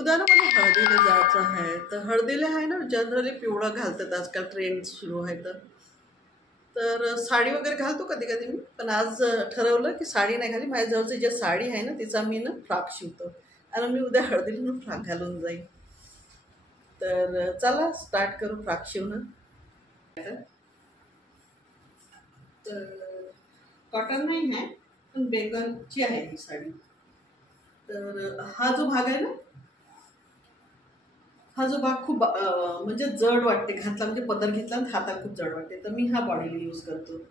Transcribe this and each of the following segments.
उद्या ना मला हळदीला जायचं आहे. तर हळदीला आहे ना, जनरली पिवळं घालतात आजकाल, ट्रेंड सुरू आहे. तर साडी वगैरे घालतो कधी कधी मी, पण आज ठरवलं की साडी नाही घाली. माझ्याजवळची जी साडी आहे ना, तिचा मी ना फ्रॉक शिवतो आणि मी उद्या हळदीला ना फ्रॉक घालून जाईल. तर चला स्टार्ट करू फ्रॉक शिवणं. तर कॉटन नाही आहे, पण बेंगलची आहे ही साडी. तर हा जो भाग आहे ना, हा जो भाग खूप म्हणजे जड वाटते घातला, म्हणजे पदर घेतला आणि हाताला खूप जड वाटते, तर मी हा बॉडीला यूज करतो.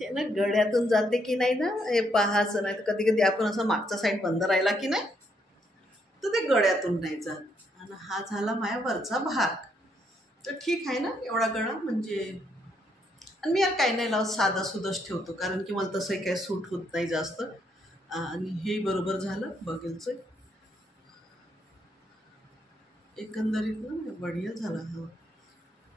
हे ना गळ्यातून जाते की नाही ना, हे पाहायचं. नाही तर कधी कधी आपण असं मागचा साईड बंद राहिला की नाही, तर ते गळ्यातून नाही जात. आणि हा झाला माझ्या वरचा भाग. तर ठीक आहे ना एवढा गळा म्हणजे. आणि मी यार काही नाही लावत, साधा सुधाच ठेवतो कारण की मला तसंही काही सूट होत नाही जास्त. आणि हे बरोबर झालं बघेलचं. एकंदरीत ना बढिया झाला हा.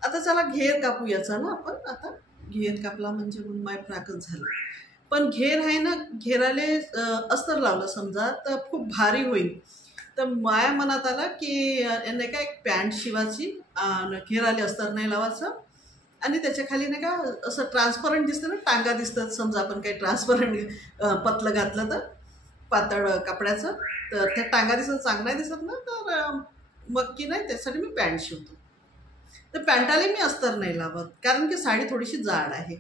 आता चला घेर कापू याचा ना आपण. आता घेर कापला म्हणजे मग माय फ्राकच झालं. पण घेर आहे ना, घेराले अस्तर लावलं समजा तर खूप भारी होईल. तर माया मनात आलं की नाही का एक पॅन्ट शिवायची, घेराले अस्तर नाही लावायचं. आणि त्याच्या खाली नाही का असं ट्रान्सपरंट दिसतं ना, टांगा दिसतात समजा आपण काही ट्रान्सपरंट पतलं घातलं तर, पातळ कपड्याचं. तर त्या टांगा दिसत चांगलं नाही दिसत ना, तर मग की नाही त्यासाठी मी पॅन्ट शिवतो. तर पॅन्टाला मी अस्तर नाही लावत कारण की साडी थोडीशी जाड आहे.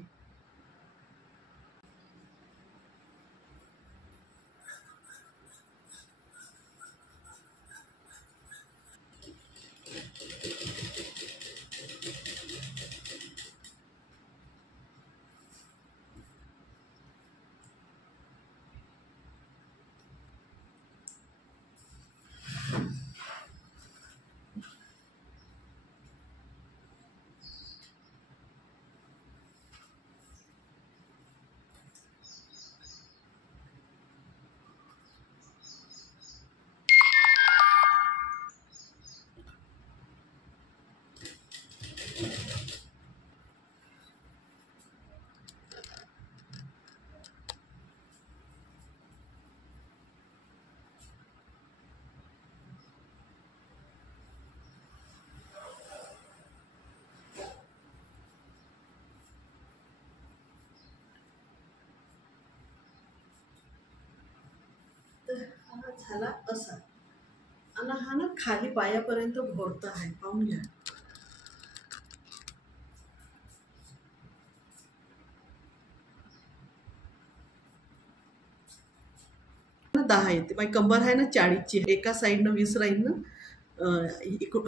तर हा झाला असा. आणि हा ना खाली पायापर्यंत भरता आहे, पाहून घ्या. 10 येते. माझी कंबर आहे ना 40ची, एका साईडनं 20 राहील ना.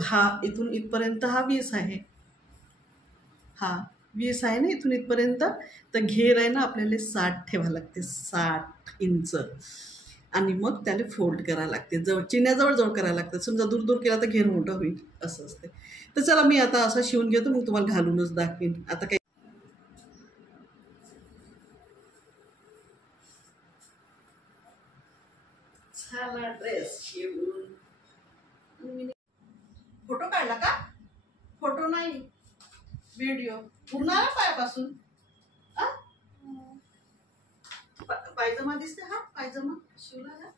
हा इथून इथपर्यंत हा 20 आहे. हा 20 आहे ना इथून इथपर्यंत. तर घेर आहे ना आपल्याला 60 ठेवावं लागते, 60 इंच. आणि मग त्याला फोल्ड करायला लागते, जवळ चिन्याजवळ जवळ करायला लागतं. समजा दूर दूर केला तर घेर मोठा होईल, असं असते. तर चला मी आता असं शिवून घेतो, मग तुम्हाला घालूनच दाखवेन. आता काही झाला ड्रेस शिवून. फोटो काढला का? फोटो नाही, व्हिडिओ. पूर्ण आला पायापासून. आ? पायजमा दिसते, हा पायजमा शिवला ना.